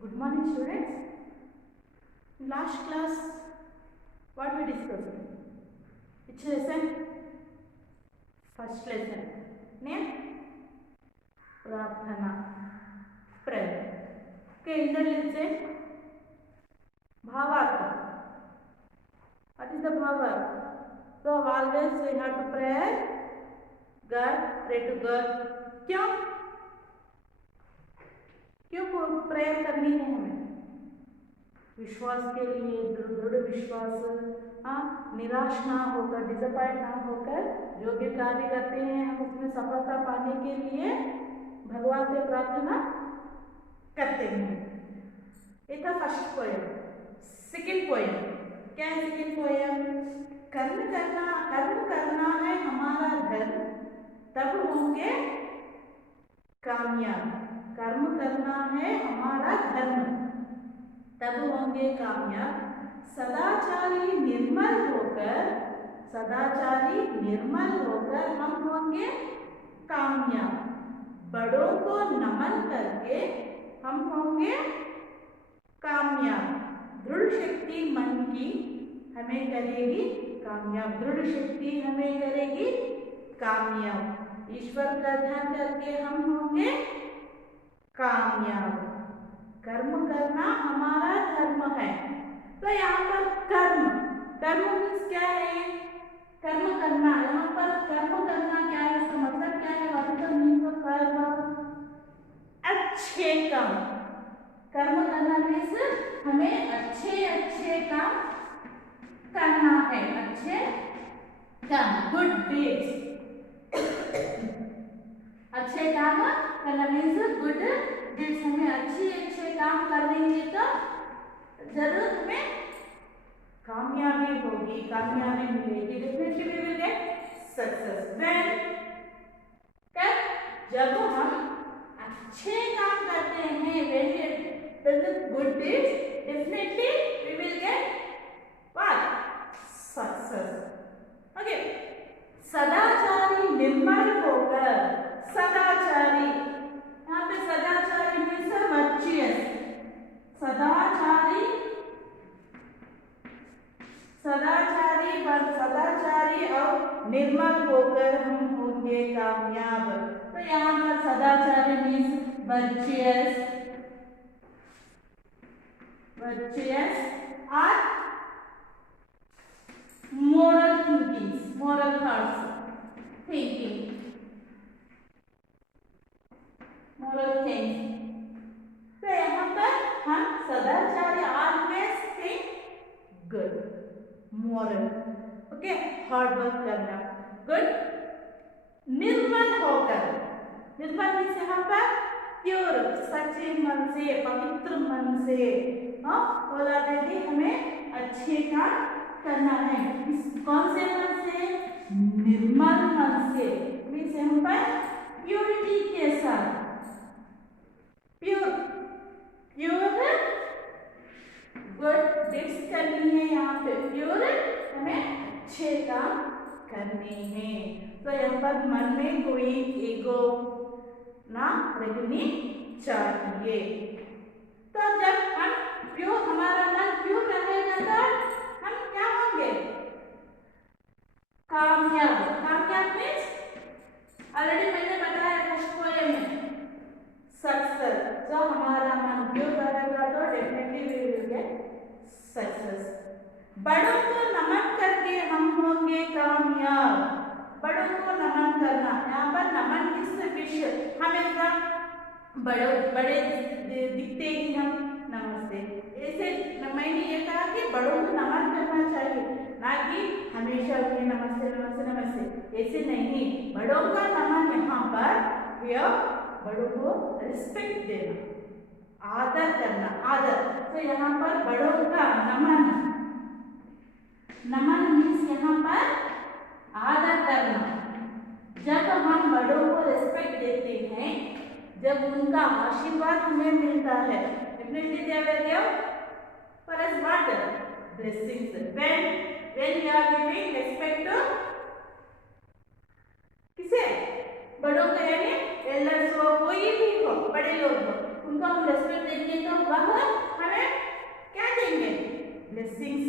Good morning, students. In last class, what we discussed? Which lesson? First lesson. Name? Prarthana. Prayer. Okay, in the lesson, Bhavartha. What is the Bhavartha? So always we have to pray to God. क्यों? क्यों prayer करनी है हमें? विश्वास के लिए, दृढ़ विश्वास, निराश ना होकर, डिसअपॉइंट ना होकर जो भी कार्य करते हैं हम उसमें सफलता पाने के लिए भगवान से प्रार्थना करते हैं। ये था फर्स्ट पोएम। सेकंड पोएम क्या है? सेकंड पोएम, कर्म करना है हमारा धर्म, तब होंगे कामयाब। कर्म करना है हमारा धर्म, तब होंगे कामयाब। सदाचारी निर्मल होकर हम होंगे कामयाब। बड़ों को नमन करके हम होंगे कामयाब। दृढ़ शक्ति मन की हमें करेगी कामयाब। दृढ़ शक्ति हमें करेगी कामयाब। ईश्वर का ध्यान करके हम होंगे कामयाब। कर्म करना हमारा धर्म है। तो यहाँ पर कर्म मीन्स क्या है? कर्म करना। यहाँ पर कर्म करना क्या है? इसका मतलब क्या है? What is the meaning of कर्म? अच्छे काम। कर्म करना मीन्स हमें अच्छे काम करना है। अच्छे काम, गुड डीड्स। अच्छे काम करना मीन्स गुड डीड्स। हमें अच्छे काम करेंगे तो जरूर हमें कामयाबी होगी, कामयाबी मिलेगी। Definitely we will get success. When, जब हम अच्छे काम करते हैं, when we do good deeds, definitely we will get what? Success. Okay. सदाचारी निर्मल होकर, सदाचारी, यहाँ पे सदाचारी मीन्स वर्चुअस। सदाचारी और निर्मल होकर हम होंगे कामयाब। तो यहाँ पर सदाचारी मीन्स वर्चुअस और moral thoughts, thinking, moral things। तो यहाँ पर हम सदाचारी always think good, moral, okay, hard work करना, गुड। निर्मल मीन्स यहाँ पर प्योर, सच्चे मन से, पवित्र मन से बोलाते थे हमें अच्छे काम करना है। कौन से मन से? निर्मल मन से। मीन्स यहाँ पर प्योरिटी के साथ, प्योर गुड डीड्स करनी है। यहाँ पे प्योर, हमें अच्छे काम करने हैं। तो यहाँ पर मन में कोई ईगो ना रखनी चाहिए। तो जब हम प्योर, हमारा मन प्योर रहेगा तो हम क्या होंगे? कामयाब मीन्स ऑलरेडी मैंने बताया फर्स्ट पोएम में, सक्सेस। जो हमारा मन प्योर रहेगा तो definitely we will get success. बड़ों को नमन करके हम होंगे कामयाब। बड़ों को नमन करना, यहाँ पर नमन किस विषय? हमेशा बड़े दिखते ही हम नमस्ते, ऐसे मैंने ये कहा कि बड़ों को नमन करना चाहिए, ना कि हमेशा उन्हें नमस्ते, ऐसे नहीं। बड़ों का नमन यहाँ पर बड़ों को रिस्पेक्ट देना, आदर करना, आदर। तो यहाँ पर बड़ों का नमन मीन्स यहाँ पर आदर करना। जब हम बड़ों को रिस्पेक्ट देते हैं, जब उनका आशीर्वाद हमें मिलता है, definitely they will give for us what? Blessings. When we are giving respect to किसे? बड़ों को, यानी एल्डर्स हो, कोई भी हो, बड़े लोग हो, उनको हम रेस्पेक्ट देंगे तो वह हमें क्या देंगे, ब्लेसिंग्स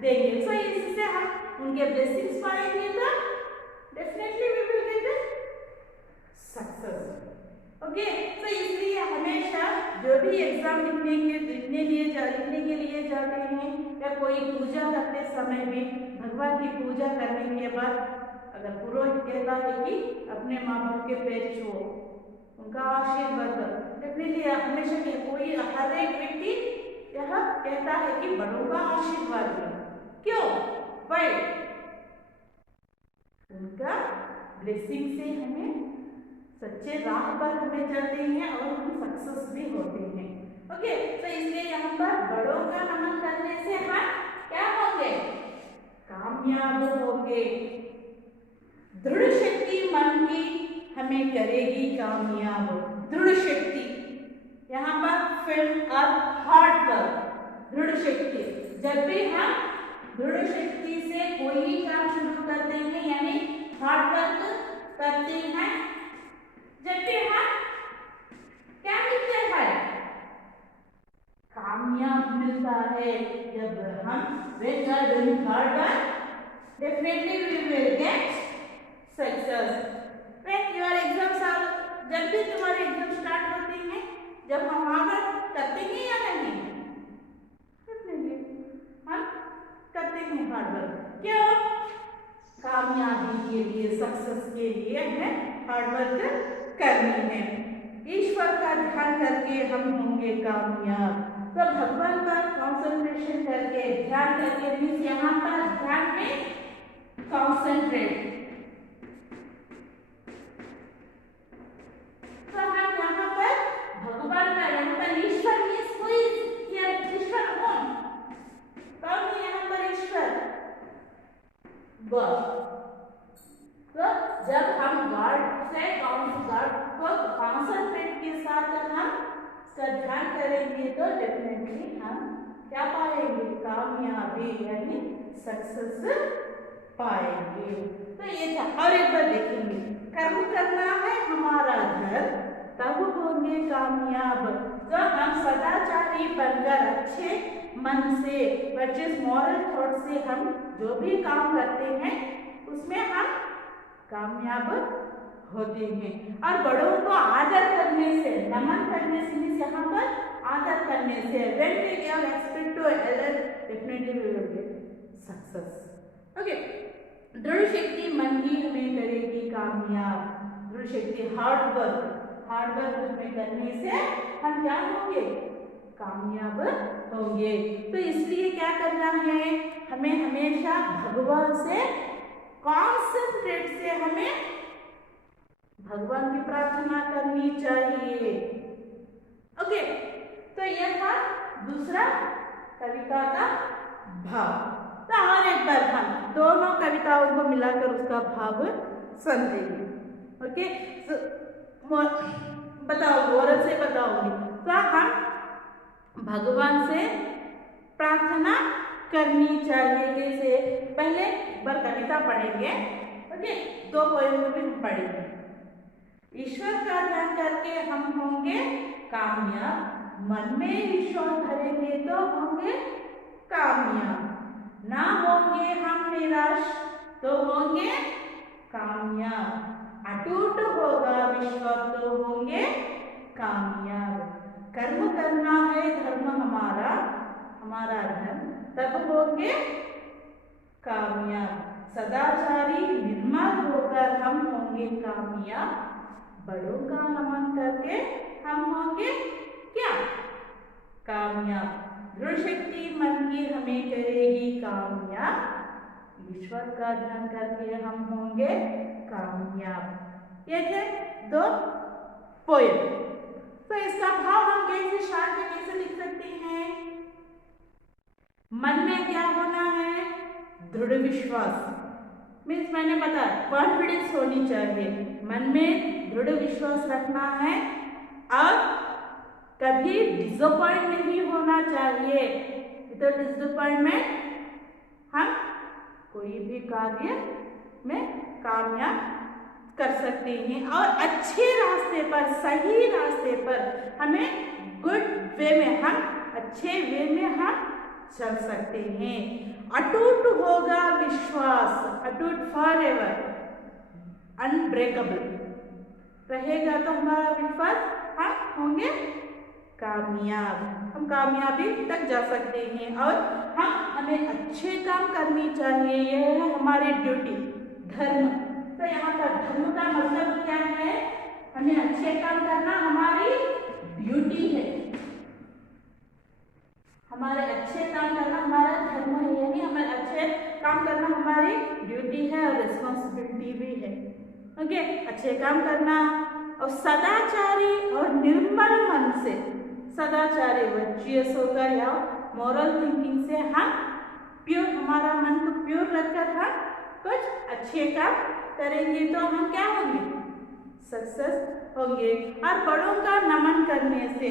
देंगे। सो इससे हम उनके ब्लेसिंग्स पाएंगे तो definitely we will get success. Okay, तो इसलिए हमेशा जो भी एग्जाम लिखने के लिए जाते हैं या कोई पूजा करते समय भी भगवान की पूजा करने के बाद अगर पुरोहित कहता है कि अपने माँ बाप के पैर छुओ, उनका आशीर्वाद, डेफिनेटली हमेशा कोई हर एक व्यक्ति यह कहता है कि बड़ों का आशीर्वाद लो। क्यों? वाई? उनका ब्लेसिंग से हमें सच्चे राह पर हमें चलते हैं और हम सक्सेस भी होते हैं। ओके, तो इसलिए यहाँ पर बड़ों का नमन करने से हम क्या होंगे, कामयाब होंगे। दृढ़ शक्ति मन की हमें करेगी कामयाब। दृढ़ शक्ति यहाँ पर फिल्म और हार्ड वर्क, दृढ़ शक्ति। जब भी हम दृढ़ शक्ति से कोई भी काम शुरू करते हैं यानी हार्ड वर्क करते हैं, जब भी हम क्या मिलते हैं, कामयाब मिलता है। जब हम when you are doing hard work, definitely we will get success. When your exams are, जब भी तुम्हारे एग्जाम स्टार्ट होते हैं, जब हम हार्ड वर्क करते हैं या नहीं, definitely हम करते हैं हार्ड वर्क। क्यों? कामयाबी के लिए, सक्सेस के लिए हमें हार्ड वर्क करनी है। ईश्वर का ध्यान करके हम होंगे कामयाब। तो भगवान पर कंसंट्रेशन करके, ध्यान करके मीन्स यहाँ पर ध्यान में कंसंट्रेट। तो हम यहाँ पर भगवान का, यहाँ पर ईश्वर मीन्स कोई ईश्वर कौन है यहाँ पर ईश्वर? गॉड। तो जब हम गॉड को कॉन्सेंट्रेट के साथ हम इसका ध्यान करेंगे तो डेफिनेटली हम क्या पाएंगे, कामयाबी यानी सक्सेस पाएंगे। तो ये था। और एक बार देखेंगे, कर्म करना है हमारा धर्म, तब होंगे कामयाब। तो हम सदाचारी बनकर अच्छे मन से, परचेज मॉरल थॉट से हम जो भी काम करते हैं उसमें हम कामयाब होते हैं। और बड़ों को आदर करने से, नमन करने से मीन्स यहाँ पर आदर करने से, when we give respect to elders, definitely we will get success. Okay, दृढ़ शक्ति मन ही हमें करेगी कामयाब। दृढ़ शक्ति हार्ड वर्क हमें करने से हम क्या होंगे, कामयाब होंगे। तो इसलिए क्या करना है, हमें हमेशा भगवान से कॉन्सेंट्रेट से हमें भगवान की प्रार्थना करनी चाहिए। ओके, तो यह था दूसरा कविता का भाव। तो और एक बार हम दोनों कविताओं को मिलाकर उसका भाव समझेंगे। ओके, बताओ, गौरव से बताओगे। तो हम भगवान से प्रार्थना करनी चाहिए। जैसे पहले एक बार कविता पढ़ेंगे, ओके, 2 पोएम भी हम पढ़ेंगे। ईश्वर का ध्यान करके हम होंगे कामयाब, मन में विश्वास धरेंगे तो होंगे कामयाब, ना होंगे हम निराश तो होंगे कामयाब, अटूट होगा विश्वास तो होंगे कामयाब, कर्म करना है धर्म हमारा धर्म, तब होंगे कामयाब, सदाचारी निर्मल होकर हम होंगे कामयाब, बड़ों का नमन करके हम होंगे क्या, कामयाब, दृढ़ शक्ति मन की हमें करेगी कामयाब, ईश्वर का ध्यान करके हम होंगे कामयाब। ये थे 2 पोएम। तो इसका भाव हम कैसे शार्ट में कैसे लिख सकते हैं? मन में क्या होना है? दृढ़ विश्वास, मीन्स मैंने बताया कॉन्फिडेंस होनी चाहिए, मन में दृढ़ विश्वास रखना है और कभी डिसअपॉइंट नहीं होना चाहिए। विदाउट डिसअपॉइंटमेंट हम कोई भी कार्य में कामयाब कर सकते हैं और अच्छे रास्ते पर, सही रास्ते पर, हमें गुड वे में, हम अच्छे वे में हम चल सकते हैं। अटूट होगा विश्वास, अटूट फॉर एवर, अनब्रेकेबल रहेगा तो हमारा विश्वास, हम होंगे कामयाब, हम कामयाबी तक जा सकते हैं। और हमें अच्छे काम करनी चाहिए, यह है हमारी ड्यूटी, धर्म। तो यहाँ पर धर्म का मतलब क्या है? हमें अच्छे काम करना हमारी ड्यूटी है, हमारे अच्छे काम करना हमारा धर्म है, यानी हमें अच्छे काम करना हमारी ड्यूटी है और रिस्पॉन्सिबिलिटी भी है। ओके, अच्छे काम करना और सदाचारी और निर्मल मन से, सदाचारी वर्चुअस होकर या मॉरल थिंकिंग से हम प्योर, हमारा मन को प्योर रखकर हम कुछ अच्छे काम करेंगे तो हम क्या होंगे? सक्सेस होंगे। और बड़ों का नमन करने से,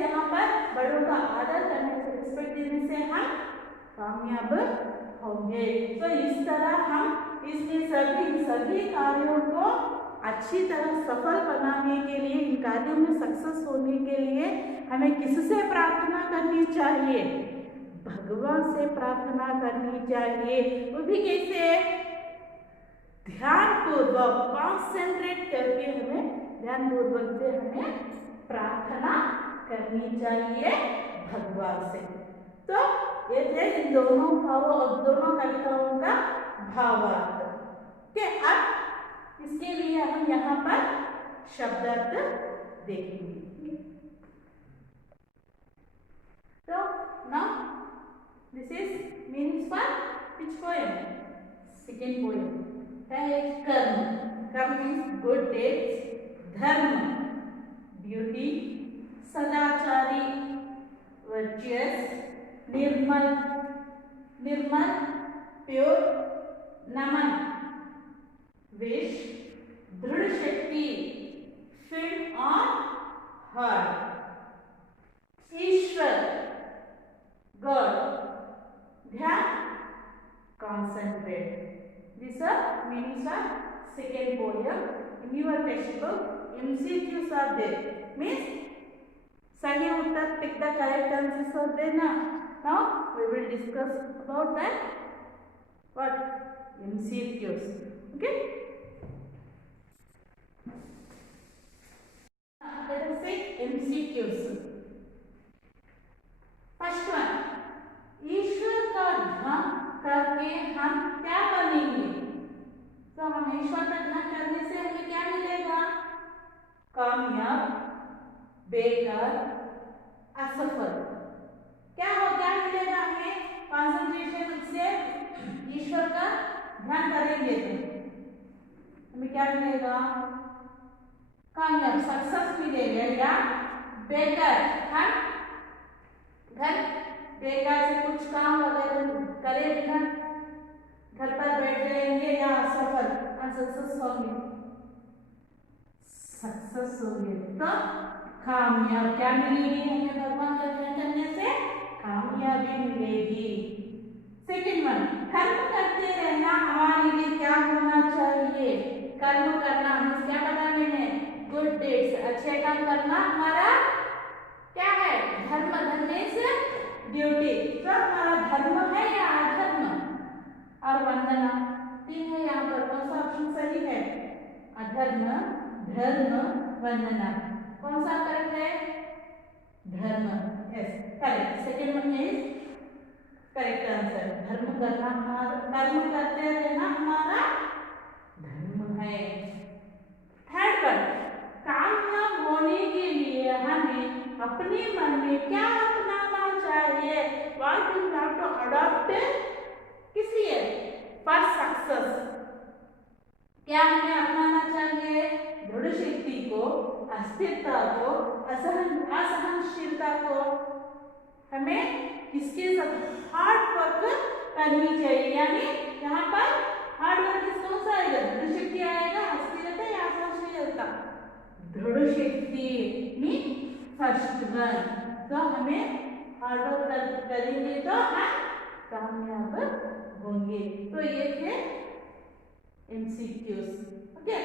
यहाँ पर बड़ों का आदर करने से, रिस्पेक्ट देने से हम कामयाब होंगे। तो इस तरह हम इसके सभी कार्यों को अच्छी तरह सफल बनाने के लिए, इन कार्यों में सक्सेस होने के लिए हमें किससे प्रार्थना करनी चाहिए? भगवान से प्रार्थना करनी चाहिए। वो भी कैसे? ध्यानपूर्वक, कॉन्सेंट्रेट करके हमें ध्यानपूर्वक से हमें प्रार्थना करनी चाहिए भगवान से। तो ये थे इन दोनों कविताओं का भावार्थ। अब इसके लिए हम यहाँ पर शब्दार्थ देखेंगे। तो now this is meanings for which poem? Second poem है कर्म। कर्म मीन्स गुड डेड्स, धर्म ब्यूटी, सदाचारी वर्चुअस, निर्मल प्योर, नमन विश, दृढ़ शक्ति feed on heart, Ishwar God, ध्यान concentrate. These are meanings of second poem. In your textbook, MCQs are there. Means sahi uttar, pick the correct answers are there na. Now we will discuss about that. What? MCQs. Okay. Let us say MCQs. First one. ईश्वर का ध्यान करके हम क्या बनेंगे? तो हम ईश्वर का ध्यान करने से हमें क्या मिलेगा? कामयाब, बेकार, असफल। क्या मिलेगा हमें? कंसंट्रेशन से ईश्वर का ध्यान करेंगे तो हमें क्या मिलेगा? कामयाब, सक्सेस मिलेगा, या बेकार, हम घर बेकार से कुछ काम वगैरह करे बिना घर पर बैठ रहेंगे, या असफल, अनसक्सेस होंगे, सक्सेस होंगे। तो कामयाब क्या मिलेगी हमें? भगवान का ध्यान करने से कामयाबी मिलेगी। सेकंड वन, कर्म करते रहना हमारे लिए क्या होना चाहिए? कर्म करना, हमें क्या बताया मैंने? गुड डेड्स, अच्छे काम करना हमारा क्या है? धर्म, धर्म से ड्यूटी। तो हमारा धर्म है या अधर्म? और वंदना, तीन है यहाँ पर, कौन सा ऑप्शन सही है? अधर्म, धर्म, वंदना। कौन सा करेक्ट है? धर्म, yes correct. Second one is correct answer. धर्म करना हमारा, कर्म करते रहना हमारा धर्म है। थर्ड वन, कामयाब होने के लिए हमें अपने मन में क्या अपनाना चाहिए? What we have to adopt किस लिए? For success। क्या हमें अपनाना चाहिए? दृढ़ शक्ति को, अस्थिरता को, असहनशीलता को। हमें किसके साथ? हार्ड वर्क करनी चाहिए। यानी यहाँ पर हार्ड वर्क कौन सा आएगा? दृढ़ शक्ति आएगा, अस्थिरता या असहनशीलता? दृढ़ शक्ति मीन फर्स्ट वन। तो हमें हार्ड वर्क करेंगे तो हम कामयाब होंगे। तो ये थे MCQs। ओके।